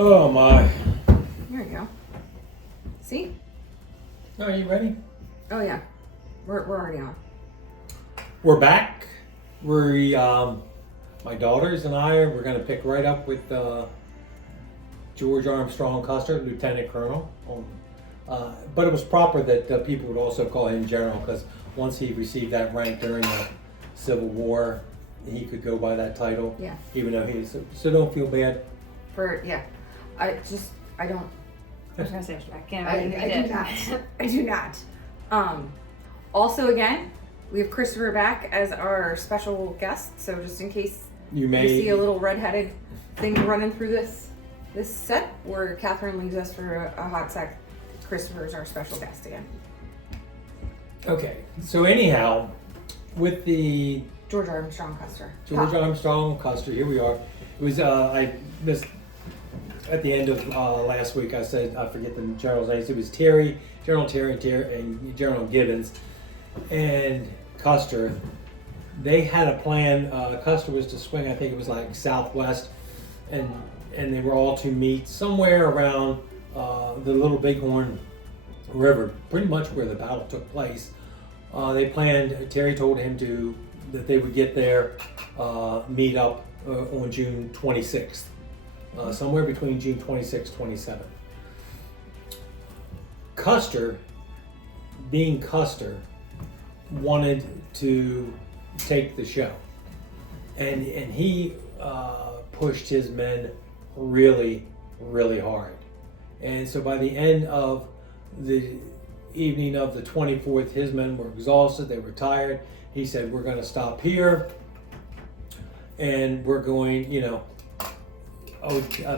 Oh my. There you go. See? Are you ready? Oh yeah. We're already on. We're back. My daughters and we're going to pick right up with George Armstrong Custer, Lieutenant Colonel. But it was proper that people would also call him General, because once he received that rank during the Civil War, he could go by that title. Yeah. Even though so don't feel bad. I don't. I was gonna say I can't. I do not. Also, again, we have Christopher back as our special guest. So just in case you see a little redheaded thing running through this set where Catherine leaves us for a hot sec, Christopher is our special guest again. Okay. So anyhow, with the George Armstrong Custer. Armstrong Custer, here we are. It was I missed at the end of last week. I said I forget the general's names. It was General Terry, and General Gibbons, and Custer. They had a plan. Custer was to swing. I think it was like southwest, and they were all to meet somewhere around the Little Bighorn River, pretty much where the battle took place. They planned. Terry told him that they would get there, meet up on June 26th. Somewhere between June 26th, 27th. Custer, being Custer, wanted to take the show, and he pushed his men really, really hard. And so by the end of the evening of the 24th, his men were exhausted, they were tired. He said, we're going to stop here, and we're going,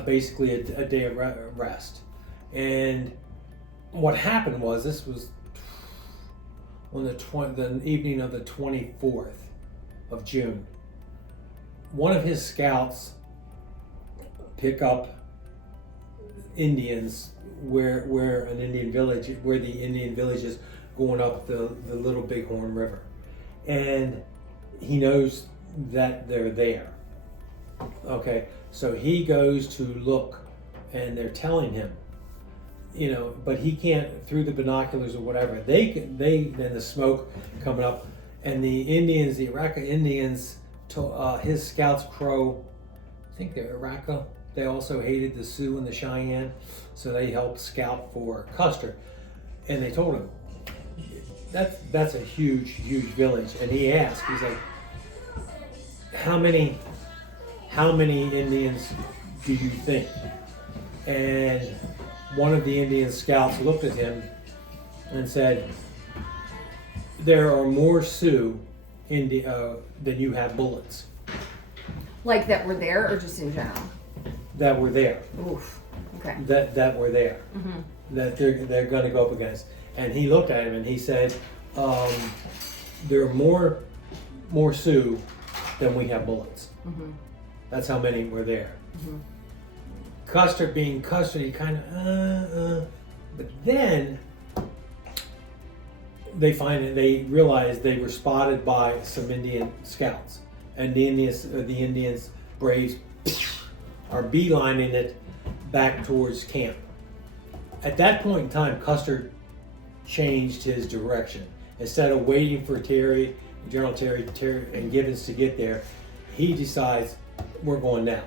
basically a day of rest. And what happened was, this was on the evening of the 24th of June. One of his scouts pick up Indians where the Indian village is going up the Little Bighorn River, and he knows that they're there. Okay, so he goes to look, and they're telling him, but he can't, through the binoculars or whatever. Then the smoke coming up, and the Indians, the Iraqi Indians, his scouts Crow, I think they're Iraqi. They also hated the Sioux and the Cheyenne, so they helped scout for Custer. And they told him, that's a huge, huge village. And he asked, he's like, how many Indians do you think? And one of the Indian scouts looked at him and said, there are more Sioux than you have bullets. Like that were there, or just in general? That were there. Oof. Okay. That were there. Mm-hmm. That they're going to go up against. And he looked at him and he said, there are more Sioux than we have bullets. Mm-hmm. That's how many were there. Mm-hmm. Custer being Custer, he kind of but then they realized they were spotted by some Indian scouts, and the Indians braves are beelining it back towards camp. At that point in time, Custer changed his direction. Instead of waiting for General Terry and Gibbons to get there, he decides, we're going now.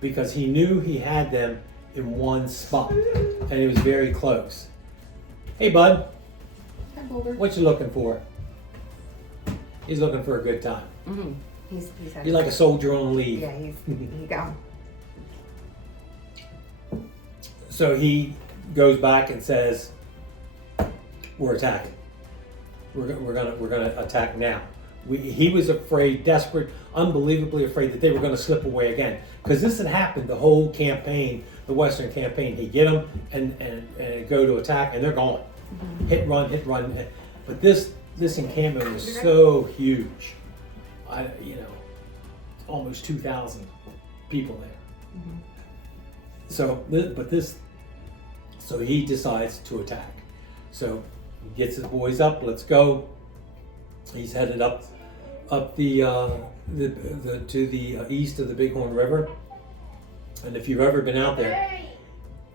Because he knew he had them in one spot, and it was very close. Hey, bud. Hi, Boulder. What you looking for? He's looking for a good time. Mm-hmm. He's like a soldier on leave. Yeah, he's gone. So he goes back and says, we're attacking. We're gonna attack now. He was afraid, desperate, unbelievably afraid that they were going to slip away again, because this had happened the whole campaign, the Western campaign. He'd get them and go to attack, and they're gone. Mm-hmm. Hit run. But this encampment was so huge. Almost 2,000 people there. Mm-hmm. So he decides to attack. So he gets his boys up. Let's go. He's headed up to the east of the Bighorn River. And if you've ever been out there,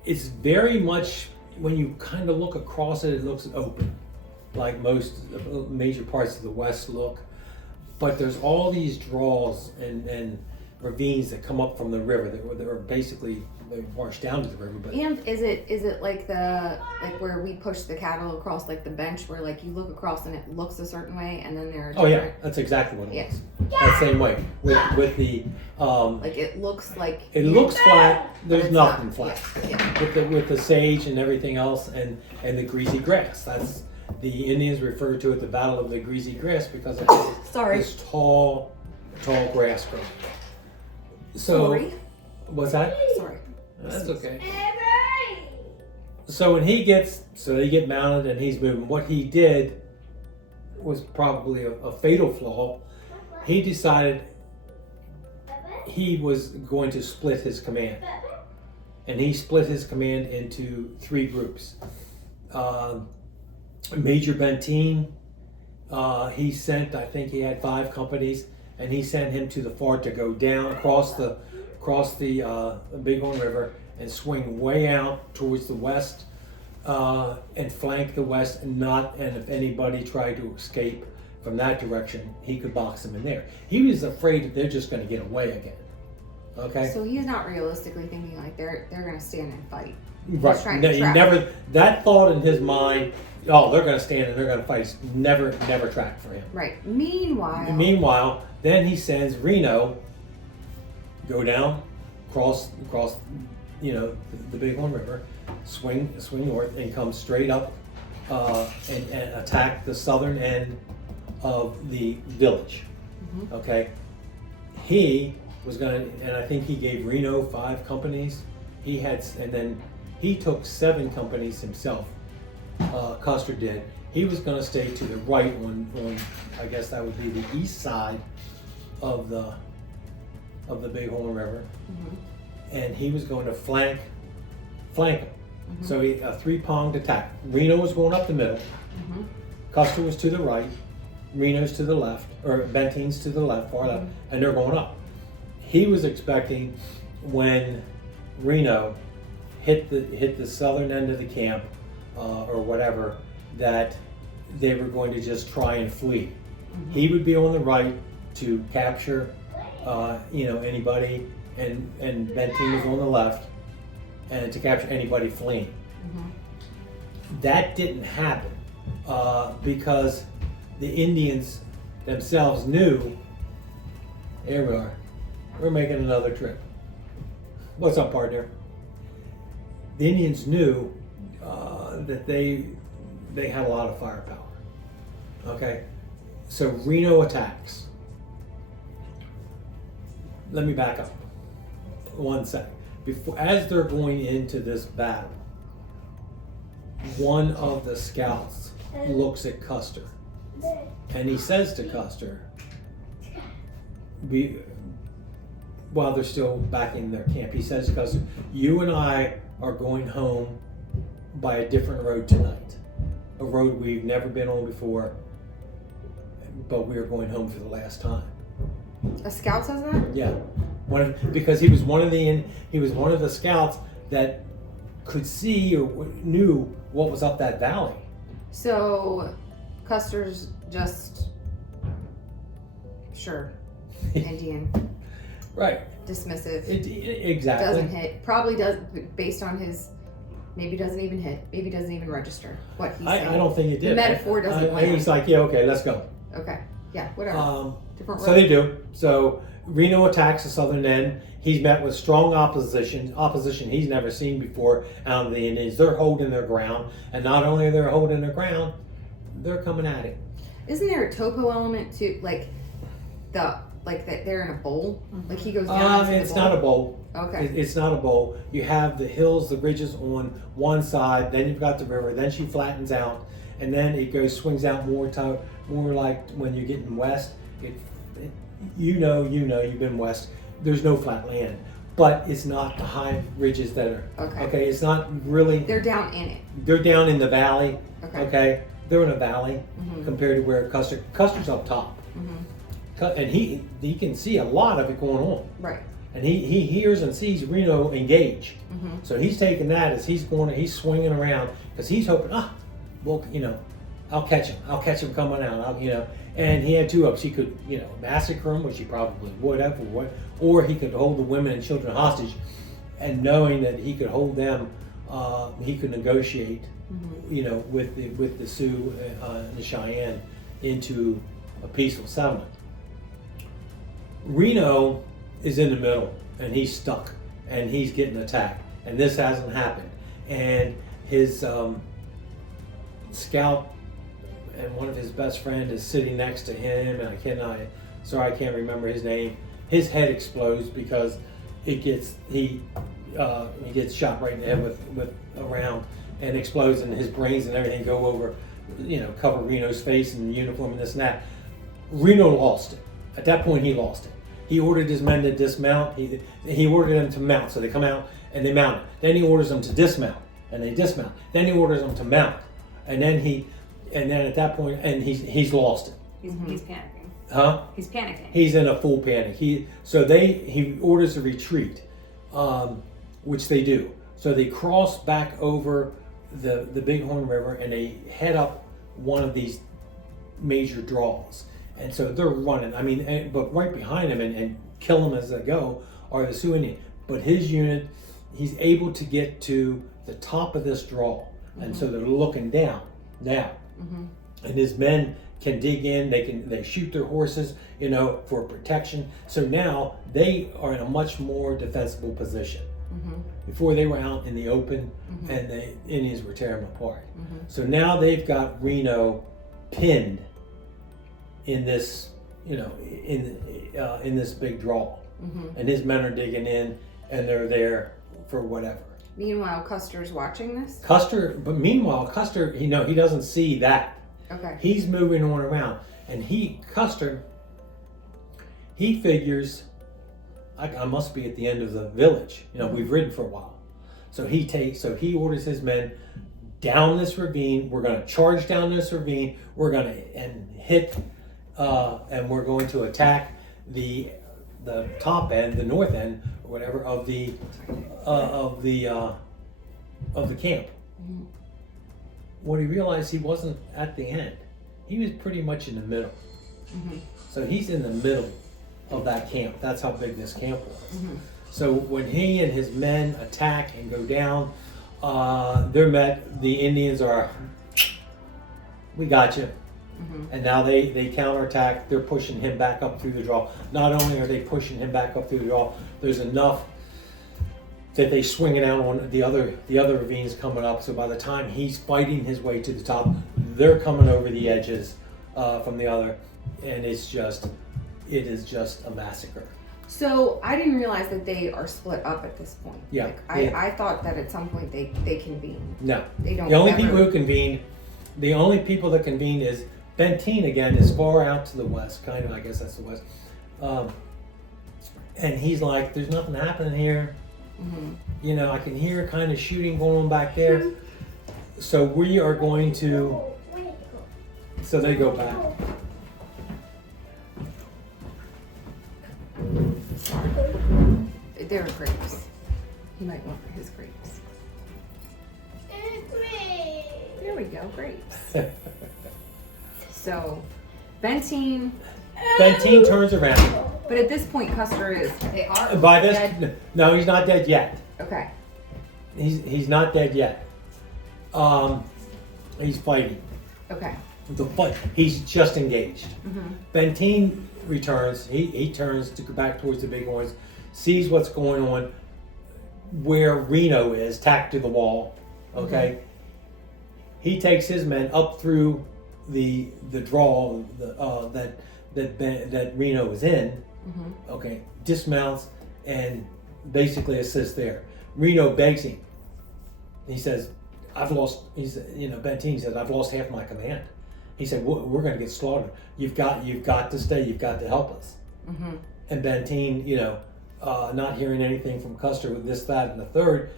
it's very much, when you kind of look across it, it looks open, like most major parts of the West look. But there's all these draws and ravines that come up from the river that are basically, they wash down to the river. But And is it like where we push the cattle across like the bench, where like you look across and it looks a certain way, and then there are oh yeah, different- that's exactly what it Yeah. was. That same way with the like it looks like it looks flat. but There's it's nothing not. flat Yeah. with the sage and everything else, and the greasy grass. That's the Indians refer to it the Battle of the Greasy Grass because of Sorry. this tall grass growth. So Sorry. what's that? Sorry. That's okay. So when they get mounted and he's moving, what he did was probably a fatal flaw. He decided he was going to split his command. And he split his command into 3 groups. Major Benteen, he sent, I think he had 5 companies, and he sent him to the far to go down across the Bighorn River and swing way out towards the west and flank the west, and if anybody tried to escape from that direction, he could box them in there. He was afraid that they're just going to get away again. Okay. So he's not realistically thinking like they're gonna stand and fight. Right. trying to He trap. never, that thought in his mind, oh, they're going to stand and they're going to fight, never tracked for him. Right. Meanwhile, Then he sends Reno go down, cross, the Bighorn River, swing north, and come straight up and attack the southern end of the village. Mhm. Okay. He was going to, and I think he gave Reno 5 companies. And then he took 7 companies himself. Custer did. He was going to stay to the right on, I guess that would be the east side of the Bighorn River, and he was going to flank him. So a 3-pronged attack. Reno was going up the middle. Custer was to the right. Reno's to the left, or Benteen's to the left, far left, and they're going up. He was expecting when Reno hit the southern end of the camp or whatever, that they were going to just try and flee. He would be on the right to capture anybody, and Benteen was on the left and to capture anybody fleeing. That didn't happen because the Indians themselves knew, here we are, we're making another trip. What's up, partner? The Indians knew that they had a lot of firepower. Okay, so Reno attacks. Let me back up 1 second. As they're going into this battle, one of the scouts looks at Custer, and he says to Custer, while they're still back in their camp, he says to Custer, "You and I are going home by a different road tonight, a road we've never been on before, but we are going home for the last time." a scout says that. Yeah, because he was one of the scouts that could see or knew what was up that valley. So Custer's just Indian, Right. dismissive, Exactly. doesn't hit. Probably does, based on his. Maybe doesn't even hit. Maybe doesn't even register what he's saying. I don't think he did. The metaphor doesn't land. He's like, yeah, okay, let's go. Okay. Yeah. Whatever. Different. So they do. So Reno attacks the southern end. He's met with strong opposition he's never seen before out of the Indians. They're holding their ground, and not only are they holding their ground, they're coming at it. Isn't there a topo element to like that they're in a bowl? Like he goes down into the It's bowl? not a bowl. Okay. It's not a bowl. You have the hills, the ridges on one side, then you've got the river, then she flattens out, and then it swings out more like when you're getting west. You've been west. There's no flat land, but it's not the high ridges that are. Okay. It's not really. They're down in it. They're down in the valley. Okay. They're in a valley compared to where Custer's up top. And he can see a lot of it going on. Right. and he hears and sees Reno engage. Mm-hmm. So he's taking that as he's swinging around because he's hoping, well, I'll catch him coming out, and he had two options. He could, massacre him, which he probably would have, or he could hold the women and children hostage, and knowing that he could hold them, he could negotiate, with the Sioux and the Cheyenne into a peaceful settlement. Reno is in the middle, and he's stuck, and he's getting attacked, and this hasn't happened, and his scout and one of his best friends is sitting next to him, and I can't remember his name. His head explodes because he gets shot right in the head with a round, and explodes, and his brains and everything go over, cover Reno's face and uniform and this and that. Reno lost it. At that point, he lost it. He ordered his men to dismount. He ordered them to mount, so they come out and they mount it. Then he orders them to dismount, and they dismount. Then he orders them to mount, and then at that point, and he's lost it. He's panicking. Huh? He's panicking. He's in a full panic. He orders a retreat, which they do. So they cross back over the Bighorn River, and they head up one of these major draws. And so they're running. But right behind him and kill them as they go are the Sioux Indians. But his unit, he's able to get to the top of this draw, and so they're looking down now. And his men can dig in. They shoot their horses, for protection. So now they are in a much more defensible position. Before they were out in the open, and the Indians were tearing them apart. So now they've got Reno pinned in this, in this big draw, and his men are digging in, and they're there for whatever. Meanwhile, Custer's watching this. Meanwhile, Custer, he doesn't see that. Okay. He's moving on around, and Custer figures, I must be at the end of the village. We've ridden for a while, so he orders his men down this ravine. We're going to charge down this ravine. We're going to hit, and we're going to attack the top end, the north end, or whatever of the camp. What he realized, he wasn't at the end. He was pretty much in the middle. So he's in the middle of that camp. That's how big this camp was. So when he and his men attack and go down, they're met. The Indians are, we got you. And now they counterattack. They're pushing him back up through the draw. Not only are they pushing him back up through the draw, there's enough that they swing it out on the other ravines coming up. So by the time he's fighting his way to the top, they're coming over the edges from the other, and it is just a massacre. So I didn't realize that they are split up at this point. Yeah. I thought that at some point they convene. No. They don't. The only people that convene is Benteen again, is far out to the west, kind of, I guess that's the west. And he's like, there's nothing happening here. I can hear kind of shooting going on back there. So we are going to, so they go back. They're grapes. He might want his grapes. There we go, grapes. So, Benteen turns around. But at this point, Custer is. They are. By this, dead. no, he's not dead yet. Okay. He's not dead yet. He's fighting. Okay. The fight. He's just engaged. Benteen returns. He turns to go back towards the Bighorns, sees what's going on, where Reno is, tacked to the wall. Okay. He takes his men up through the draw that Reno was in. Okay, dismounts and basically assists there. Reno begs him. He says, Benteen says, I've lost half my command. He said, we're going to get slaughtered. You've got to stay. You've got to help us. And Benteen, not hearing anything from Custer with this, that, and the third,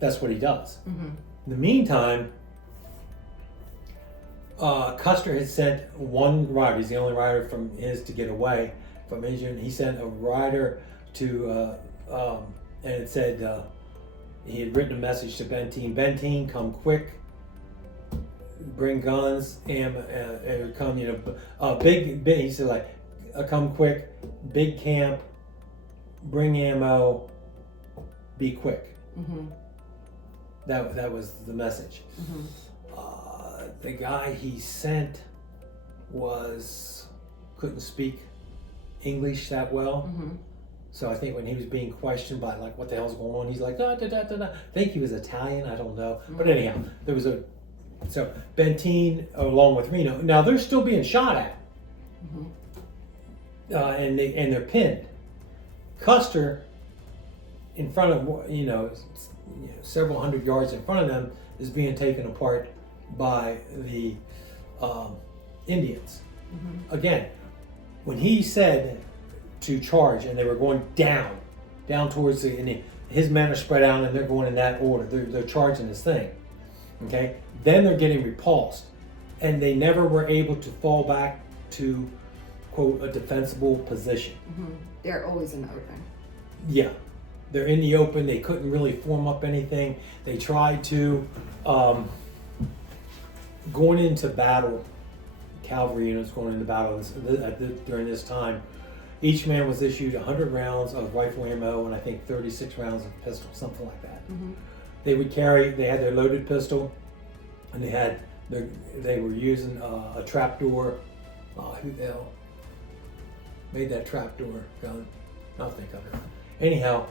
that's what he does. In the meantime, Custer had sent one rider. He's the only rider from his to get away from his unit. He sent a rider to and it said he had written a message to Benteen. Benteen, come quick. Bring guns, come, big. He said like, come quick, big camp, bring ammo, be quick. Mm-hmm. That was the message. Mm-hmm. The guy he sent couldn't speak English that well. Mm-hmm. So I think when he was being questioned by like what the hell's going on, he's like da da da da da. I think he was Italian. I don't know, but anyhow, there was so Benteen along with Reno. Now they're still being shot at, and they're pinned. Custer, in front of several hundred yards in front of them, is being taken apart by the Indians. Mm-hmm. Again, when he said to charge and they were going down towards his men are spread out and they're going in that order. They're charging this thing. Okay, then they're getting repulsed, and they never were able to fall back to quote a defensible position. Mm-hmm. They're always in the open. Yeah, they're in the open. They couldn't really form up anything. They tried to going into battle. Cavalry units going into battle during this time. Each man was issued 100 rounds of rifle ammo and I think 36 rounds of pistol, something like that. Mm-hmm. They had their loaded pistol, and they were using a trapdoor. Who the hell made that trapdoor gun? I'll think of it. Anyhow,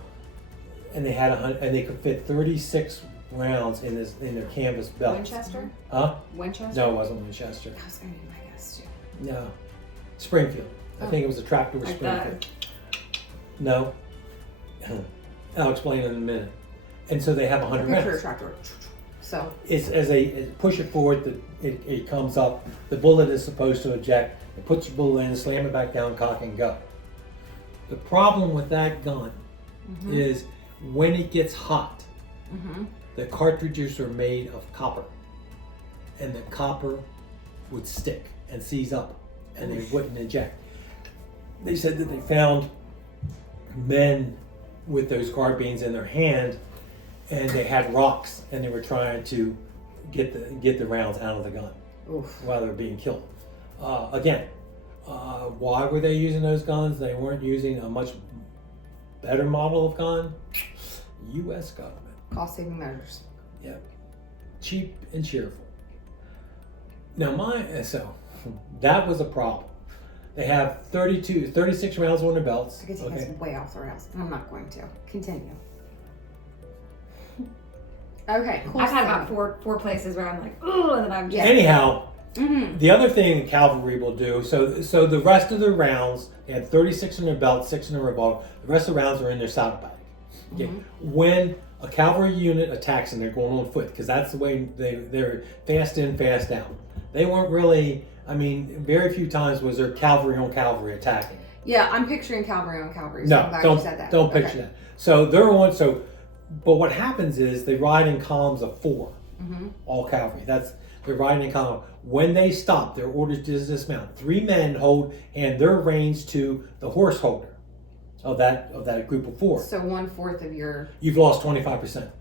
and they could fit 36 rounds in their canvas belts. Winchester? Huh? Winchester? No, it wasn't Winchester. That was going to be my guess too. No, Springfield. I think it was a trapdoor Like Springfield. No, I'll explain in a minute. And so they have 100 Picture a rounds. tractor. So It's as push it forward, it comes up. The bullet is supposed to eject. It puts your bullet in, slam it back down, cock and go. The problem with that gun is when it gets hot, the cartridges are made of copper, and the copper would stick and seize up, and they wouldn't eject. They said that they found men with those carbines in their hand, and they had rocks, and they were trying to get the rounds out of the gun while they were being killed. Why were they using those guns? They weren't using a much better model of gun. U.S. government. cost-saving measures. Yep. Cheap and cheerful. Now so that was a problem. They have 36 rounds on their belts. I could take us way off the rails, but I'm not going to. Continue. Okay, cool. I've had about four places where I'm like, oh, and then I'm just. Anyhow, the other thing the cavalry will do, so the rest of the rounds, they had 36 in their belt, 6 in their revolver. The rest of the rounds are in their saddlebag. Okay. When a cavalry unit attacks and they're going on foot, because that's the way they're fast in, fast out. They weren't really. I mean, very few times was there cavalry on cavalry attacking. Yeah, I'm picturing cavalry on cavalry. So I'm glad you said that. Don't picture that. So they're on. But what happens is they ride in columns of 4, all cavalry. They're riding in column. When they stop, they're ordered to dismount. 3 men hand their reins to the horse holder of that group of 4. So 1/4 of your You've lost 25%.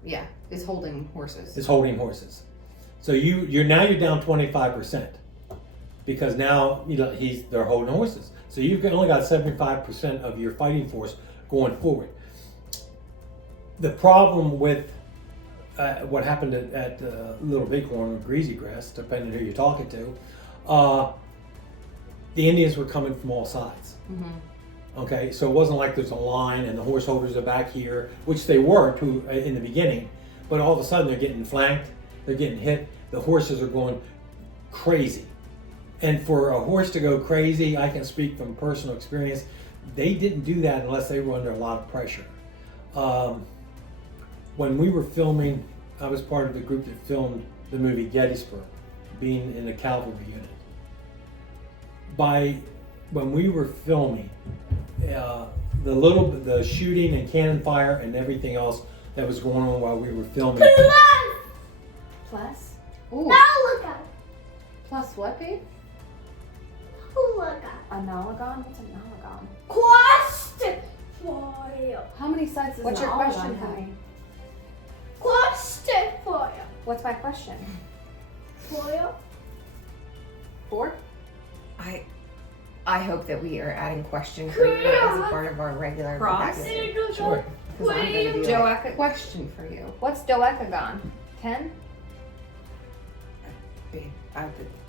is holding horses. Is holding horses. So you're down 25%. Because now they're holding horses, so you've only got 75% of your fighting force going forward. The problem with what happened at Little Bighorn or Greasy Grass, depending on who you're talking to, the Indians were coming from all sides. Okay, so it wasn't like there's a line and the horse holders are back here, which they were in the beginning, but all of a sudden they're getting flanked, they're getting hit, the horses are going crazy. And for a horse to go crazy, I can speak from personal experience, they didn't do that unless they were under a lot of pressure. When we were filming, I was part of the group that filmed the movie Gettysburg, being in a cavalry unit. When we were filming, the shooting and cannon fire and everything else that was going on while we were filming. Plus? Ooh. Nalaga. Plus what, babe? Nalaga. A nalagon? What's a nalagon? Question. Fire. How many sides does What's an your olive question have? for me? Question for you. What's my question? For you. 4? I hope that we are adding question for you as a part of our regular Cross. vocabulary. Sure. Because I'm going to be Joeka- like, question for you. What's dodecagon? 10? Babe,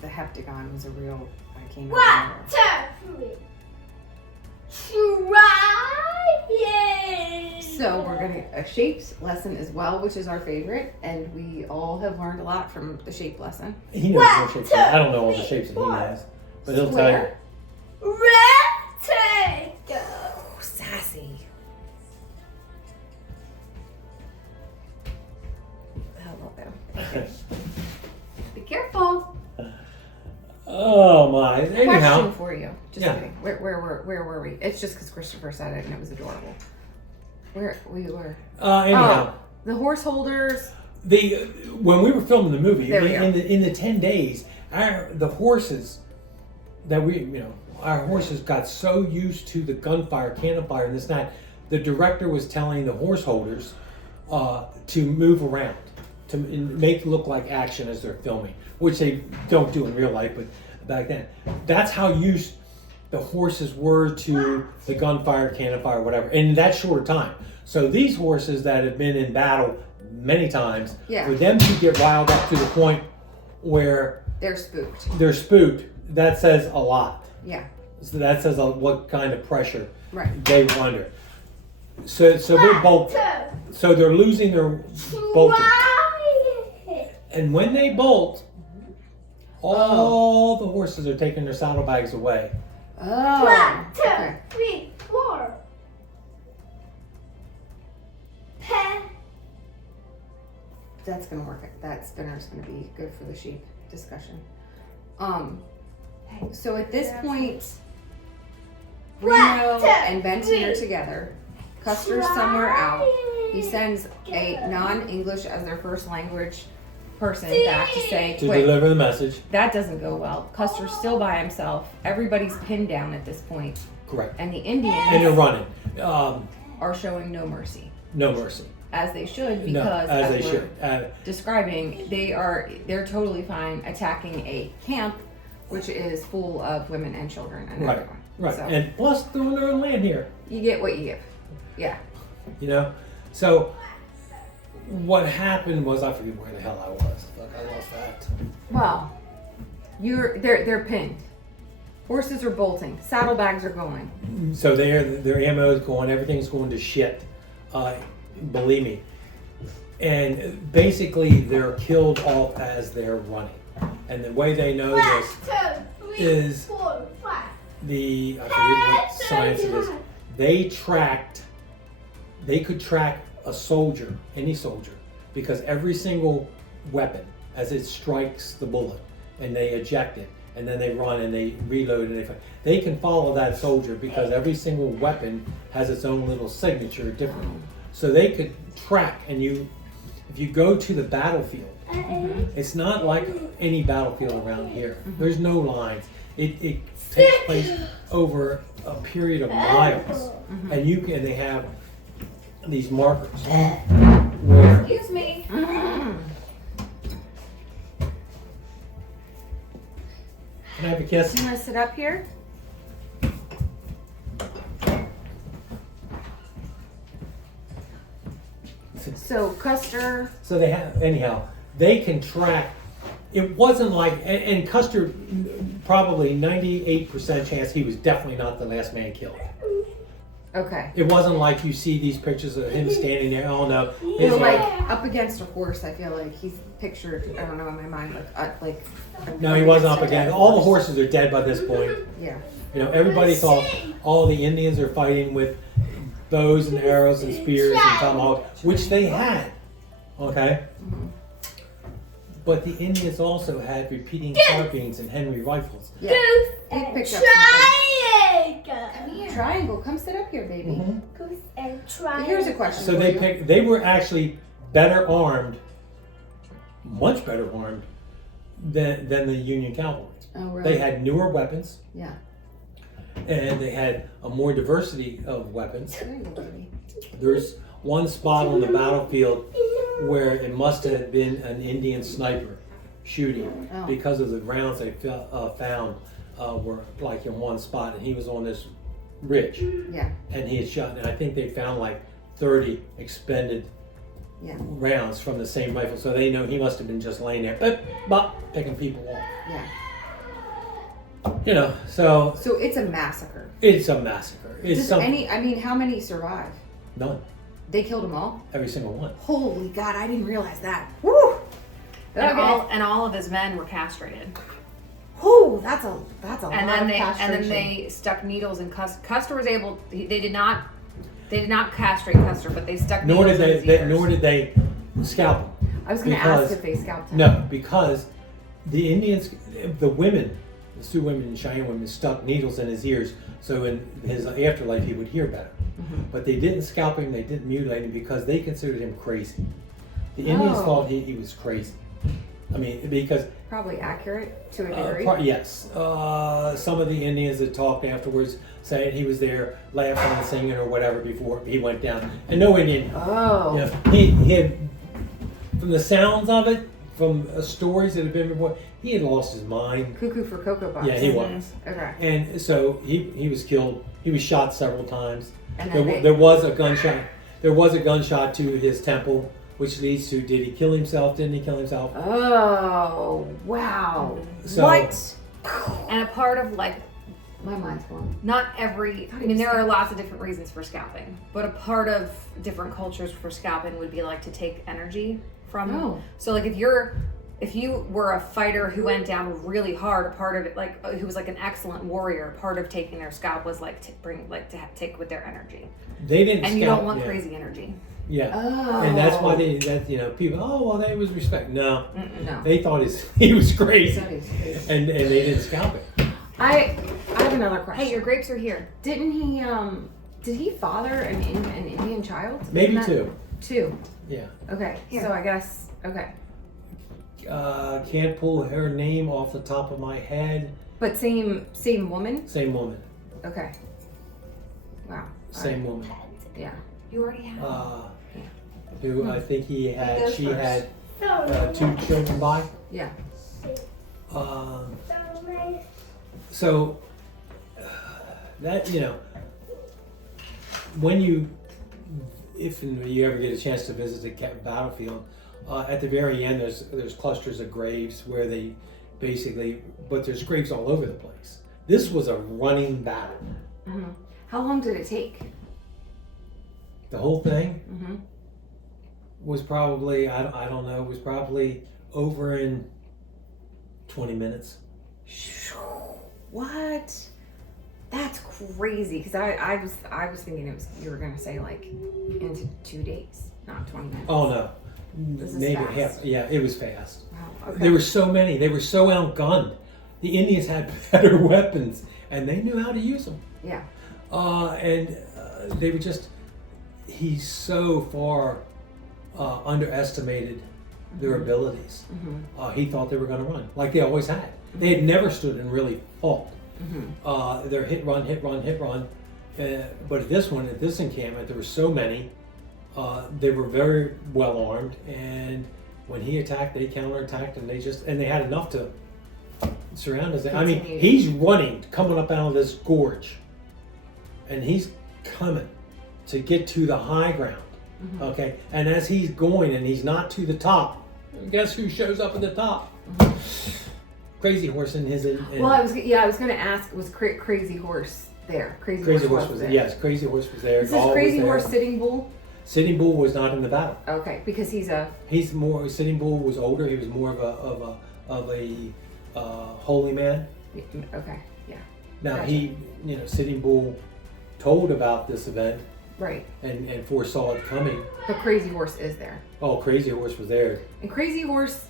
the heptagon was a real. I can't 1, 2, 3. Try it. So we're gonna a shapes lesson as well, which is our favorite, and we all have learned a lot from the shape lesson. He knows more shapes. I don't know all the shapes that he knows, but he'll tell you. Rectangle. Oh, sassy. Hello there. Be careful. Oh my! Anyhow, Question for you. Just Yeah. kidding. Where were we? It's just because Christopher said it and it was adorable. Where we were? anyhow, The horse holders. When we were filming the movie, There we go. in the 10 days, the horses that our horses got so used to the gunfire, cannon fire, and this and that. The director was telling the horse holders to move around, to make it look like action as they're filming, which they don't do in real life, but back then, that's how used the horses were to the gunfire, cannon fire, whatever, in that short time. So these horses that have been in battle many times, Yeah. for them to get riled up to the point where They're spooked. they're spooked, that says a lot. Yeah. So that says what kind of pressure Right. they were under. So they're both. So they're losing their bolting. And when they bolt, all the horses are taking their saddlebags away. Oh. 1, 2, Okay. 3, 4. 10. That's gonna work. That spinner's gonna be good for the sheep discussion. So at this point, Reno and Benton are together. Custer's somewhere out. He sends a non-English as their first language person back to say, To "Wait, deliver the message. that doesn't go well." Custer's still by himself. Everybody's pinned down at this point, Correct. and the And they're Indians running. are showing no mercy, No mercy. as they should, No, because as they we're should. describing, they're totally fine attacking a camp, which is full of women and children and Right. everyone. Right. So And plus, they're on their own land here. you get what you give. Yeah. You know? So, what happened was, I forget where the hell I was. Fuck, I lost that. Well, they're pinned. Horses are bolting. Saddlebags are going. So their ammo is going, everything's going to shit. Believe me. And basically, they're killed off as they're running. And the way they know 1, this, 2, 3, is 4, 5. I forget what science it is. They could track a soldier, any soldier, because every single weapon, as it strikes the bullet, and they eject it, and then they run and they reload and they can follow that soldier because every single weapon has its own little signature, different. So they could track, and if you go to the battlefield, it's not like any battlefield around here. There's no lines. It takes place over a period of miles, and they have these markers where Excuse me. can I have a kiss? You want to sit up here? So Custer, So they have, anyhow, they can track. It wasn't like, and Custer, probably 98% chance he was definitely not the last man killed. okay. It wasn't like you see these pictures of him standing there. Oh no, his Well, like up against a horse, I feel like he's pictured. I don't know in my mind, like no, he wasn't up against. All the horses are dead by this point. Yeah. You know, everybody thought all the Indians are fighting with bows and arrows and spears and tomahawks, which they had. Okay. But the Indians also had repeating carbines and Henry rifles. Yeah. He picked up Triangle. triangle. Come sit up here, baby. Mhm. Goose and But triangle. here's a question. So for they you. they were actually better armed, much better armed than the Union cavalry. Oh, right. They had newer weapons, Yeah. and they had a more diversity of weapons. There you go, baby. There's one spot on the battlefield where it must have been an Indian sniper shooting Oh. because of the rounds they found were like in one spot, and he was on this ridge, Yeah. and he had shot, and I think they found like 30 expended Yeah. rounds from the same rifle, so they know he must have been just laying there, picking people off. Yeah. You know, so So it's a massacre. it's a massacre. It's Does something. how many survive? None. They killed them all? Every single one. Holy God, I didn't realize that. Woo! And Okay. all of his men were castrated. Whoo, that's a And lot then of they castration. stuck needles in Custer was able. They did not castrate Custer, but they stuck Nor needles did in his they. ears. Nor did they scalp him. I was going to because- ask if they scalped him. No, because the Indians, the women, the Sioux women and Cheyenne women, stuck needles in his ears, so in his afterlife he would hear better. Mhm. But they didn't scalp him. They didn't mutilate him because they considered him crazy. The Indians Oh. thought he was crazy. I mean, because Probably accurate to a degree. yes, some of the Indians that talked afterwards saying he was there laughing and singing or whatever before he went down. And no Indian, Oh. you know, he had, from the sounds of it, from stories that have been before, he had lost his mind. Cuckoo for Cocoa Puffs. Yeah, he was. Okay. And so he was killed. He was shot several times. And There, then there was a gunshot. There was a gunshot to his temple, which leads to: did he kill himself? Didn't he kill himself? Oh, wow. So- What? And a part of like My mind's blown. not every. How I do mean, you there are scalp? lots of different reasons for scalping, but a part of different cultures for scalping would be like to take energy from. Oh. So like if you were a fighter who went down really hard, a part of it, like who was like an excellent warrior, part of taking their scalp was like to take with their energy, They didn't. and you scalp- don't want yeah. crazy energy. Yeah. Oh. And that's why people, oh, well, they was respect. No, No. they thought he was crazy. That is crazy. And they didn't scalp it. I have another question. Hey, your grapes are here. Didn't he, did he father an Indian child? Maybe Isn't that- two. Two. Yeah. Okay. Here. So I guess, okay. Can't pull her name off the top of my head. But same woman? Same woman. Okay. Wow. Same woman. Yeah. You already have. Who I think she goes had So 2 children by. Yeah. nice. So that, when if you ever get a chance to visit the battlefield, at the very end there's clusters of graves where they basically, but there's graves all over the place. This was a running battle. Mm-hmm. How long did it take? The whole thing Mm-hmm. was probably, I don't know, was probably over in 20 minutes. What? That's crazy. Because I was thinking you were gonna say like into 2 days, not 20 minutes. Oh no, This is maybe fast. half. Yeah, it was fast. Wow. Okay. There were so many. They were so outgunned. The Indians had better weapons, and they knew how to use them. Yeah. And they were just. He so far underestimated their abilities. Mm-hmm. He thought they were going to run, like they always had. They had never stood and really fought. Mm-hmm. They're hit, run, hit, run, hit, run. But at this encampment, there were so many. They were very well armed, and when he attacked, they counterattacked, and they had enough to surround us. I mean, Continue. he's running, coming up out of this gorge, and he's coming to get to the high ground. Mm-hmm. Okay, and as he's going, and he's not to the top, guess who shows up at the top? Crazy Horse and his. Well, I was gonna ask, was Crazy Horse there? Crazy Horse was there. Yes, Crazy Horse was there. Is Gaul this was Crazy there. Horse Sitting Bull? Sitting Bull was not in the battle. Okay, because he's a. He's more. Sitting Bull was older. He was more of a holy man. Okay, yeah. Now Gotcha. Sitting Bull told about this event Right. and foresaw it coming. But Crazy Horse is there. Oh, Crazy Horse was there. And Crazy Horse,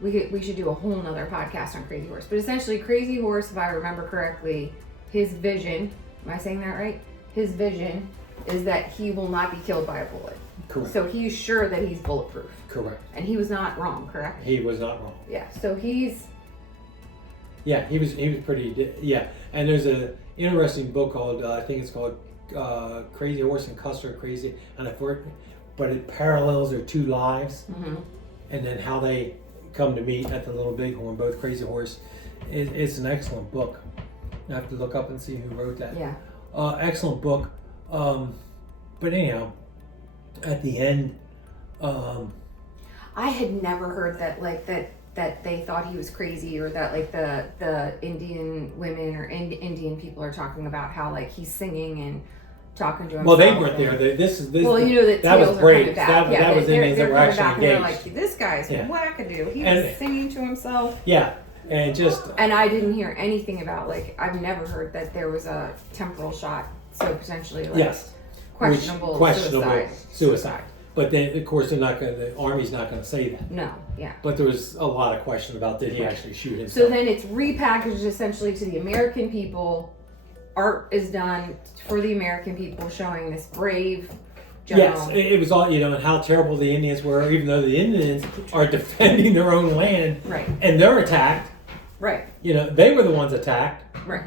we should do a whole nother podcast on Crazy Horse. But essentially, Crazy Horse, if I remember correctly, his vision, am I saying that right? His vision is that he will not be killed by a bullet. Correct. So he's sure that he's bulletproof. Correct. And he was not wrong, correct? He was not wrong. Yeah, so he's. Yeah, he was pretty. Yeah, and there's a interesting book called I think it's called Crazy Horse and Custer are crazy, and but it parallels their two lives, and then how they come to meet at the Little Bighorn. Both Crazy Horse. It's an excellent book. I have to look up and see who wrote that. Yeah. Excellent book. But anyhow, at the end, I had never heard that that they thought he was crazy, or that like the Indian women or Indian people are talking about how like he's singing and talking to himself. well, they weren't there. This. Well, you know that that was tales are great. coming back. That was Indians that were coming actually back and they're engaged. like, this guy's Yeah. wackadoo. He And- was singing to himself. Yeah, and just And I didn't hear anything about, like, I've never heard that there was a temporal shot, so potentially like yes, questionable suicide. But then, of course, the Army's not going to say that. No, yeah. But there was a lot of question about did he actually shoot himself. So then it's repackaged essentially to the American people. Art is done for the American people, showing this brave general. Yes, it was all, and how terrible the Indians were, even though the Indians are defending their own land, Right. and they're attacked. Right. They were the ones attacked. Right.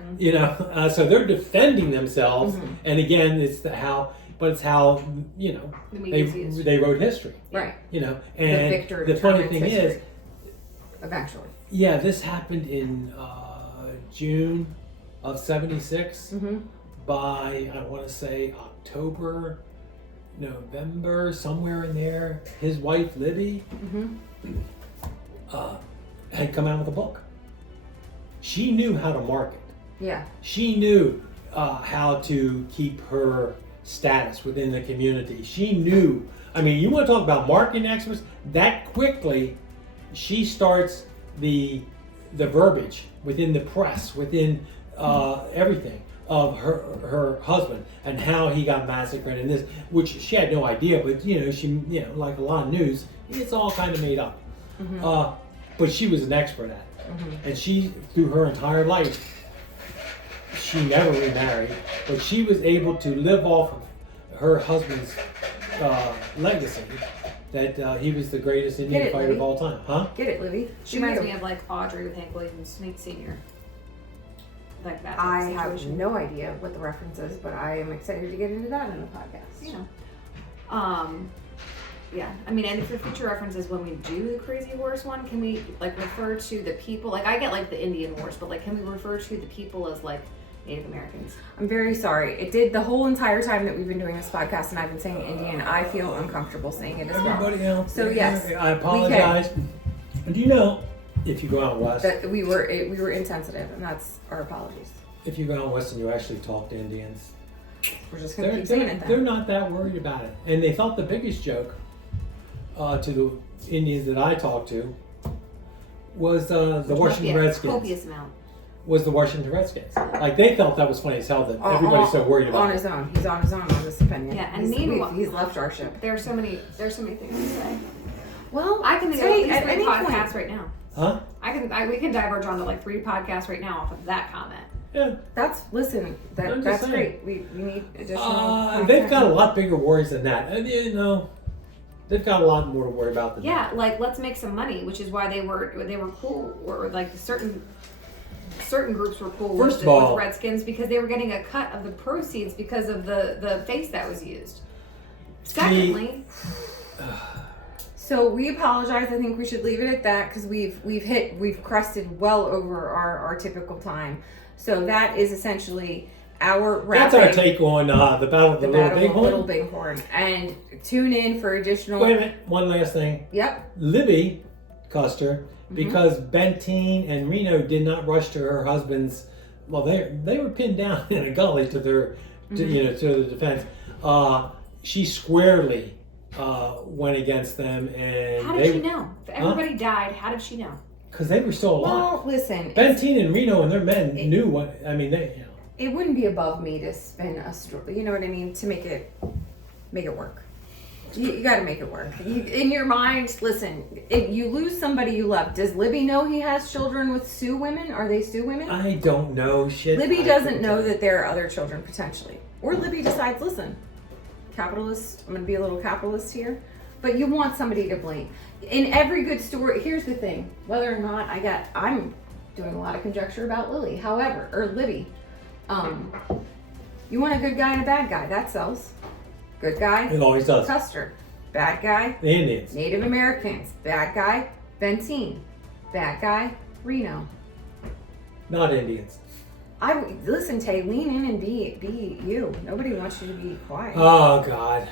So they're defending themselves. Mhm. And again, it's how The media's used. they wrote history. Right. And The victor the funny determines thing is, history. Eventually. yeah, this happened in June of '76. Mm-hmm. By I want to say October, November, somewhere in there. His wife Libby Mm-hmm. had come out with a book. She knew how to market. Yeah. She knew how to keep her status within the community. She knew. I mean, you want to talk about marketing experts? That quickly, she starts the verbiage within the press, within everything of her husband and how he got massacred and this, which she had no idea. But she like a lot of news, it's all kind of made up. Mm-hmm. But she was an expert at it, and she through her entire life. She never remarried, but she was able to live off of her husband's legacy, that he was the greatest Indian fighter Libby. of all time. Huh? Get it, Libby? She reminds me of like Audrey with Hank Williams Smith Sr. Like that. I have situation. no idea what the reference is, but I am excited to get into that in the podcast. Yeah. I mean, and for future references, when we do the Crazy Horse one, can we like refer to the people? Like, I get like the Indian Horse, but like, can we refer to the people as like Native Americans? I'm very sorry. It did the whole entire time that we've been doing this podcast, and I've been saying Indian. I feel uncomfortable saying it as well. Everybody else. So, yes, I apologize. And do you know, if you go out west, That we were insensitive, and that's our apologies. if you go out west and you actually talk to Indians, We're just gonna keep saying it they're then. not that worried about it. And they thought the biggest joke to the Indians that I talked to was the Washington Redskins. Copious amount. Was the Washington Redskins. Like, they felt that was funny as hell that everybody's so worried about on it. his own. He's on his own on this opinion. Yeah, and he's, meanwhile- he's left our ship. There's so many things to say. Well, I can do at say least at 3 any podcasts point. right now. Huh? We can diverge onto like 3 podcasts right now off of that comment. Yeah. Listen, I'm just that's saying. great. We need additional. They've got a lot bigger worries than that. And, they've got a lot more to worry about than Yeah, like let's make some money, which is why they were cool, or like certain groups were cool First with, of all- with Redskins because they were getting a cut of the proceeds because of the face that was used. Secondly, So we apologize. I think we should leave it at that because we've crested well over our typical time. So that is essentially our That's wrapping. our take on the Battle of the, Little Battle of Bighorn. Little Bighorn. And tune in for additional. Wait a minute. One last thing. Yep. Libby Custer, because Benteen and Reno did not rush to her husband's. Well, they were pinned down in a gully to their, to the defense. She squarely went against them, and how did she know? If everybody died, how did she know? Because they were still alive. Well, listen. Benteen and Reno and their men knew what. I mean, they. It wouldn't be above me to spin a story. You know what I mean? To make it work. You got to make it work. In your mind, listen. If you lose somebody you love, does Libby know he has children with Sioux women? Are they Sioux women? I don't know shit. Libby doesn't know that there are other children potentially. Or Libby decides, listen, capitalist, I'm going to be a little capitalist here. But you want somebody to blame. In every good story, here's the thing. Whether or not I'm doing a lot of conjecture about Libby. You want a good guy and a bad guy. That sells. Good guy, It always does. Custer. Bad guy, The Indians. Native Americans. Bad guy, Benteen. Bad guy, Reno. Not Indians. Listen, Tay, lean in and be you. Nobody wants you to be quiet. Oh, God.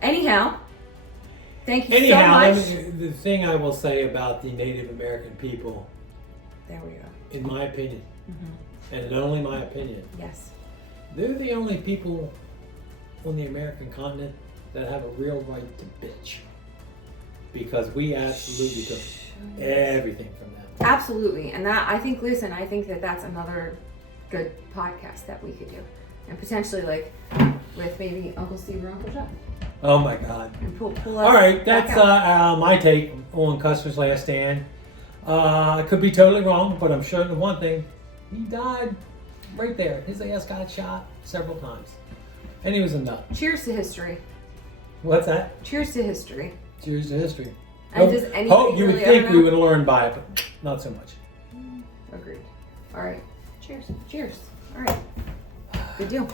Anyhow, thank you Anyhow, so much. the thing I will say about the Native American people, There we go. in my opinion, Mm-hmm. and only my opinion, Yes. they're the only people on the American continent that have a real right to bitch. Because we absolutely took everything from them. Absolutely, and that I think that that's another good podcast that we could do, and potentially like with maybe Uncle Steve or Uncle Jeff, Oh my God. and pull us. All right, back that's out. my take on Custer's last stand. I could be totally wrong, but I'm sure of one thing: he died right there. His ass got shot several times, and he was a nut. Cheers to history. What's that? Cheers to history. Cheers to history. And does anything Hope you would really think ever we know? would learn by it, but not so much. Agreed. All right. Cheers. Cheers. All right. Good deal.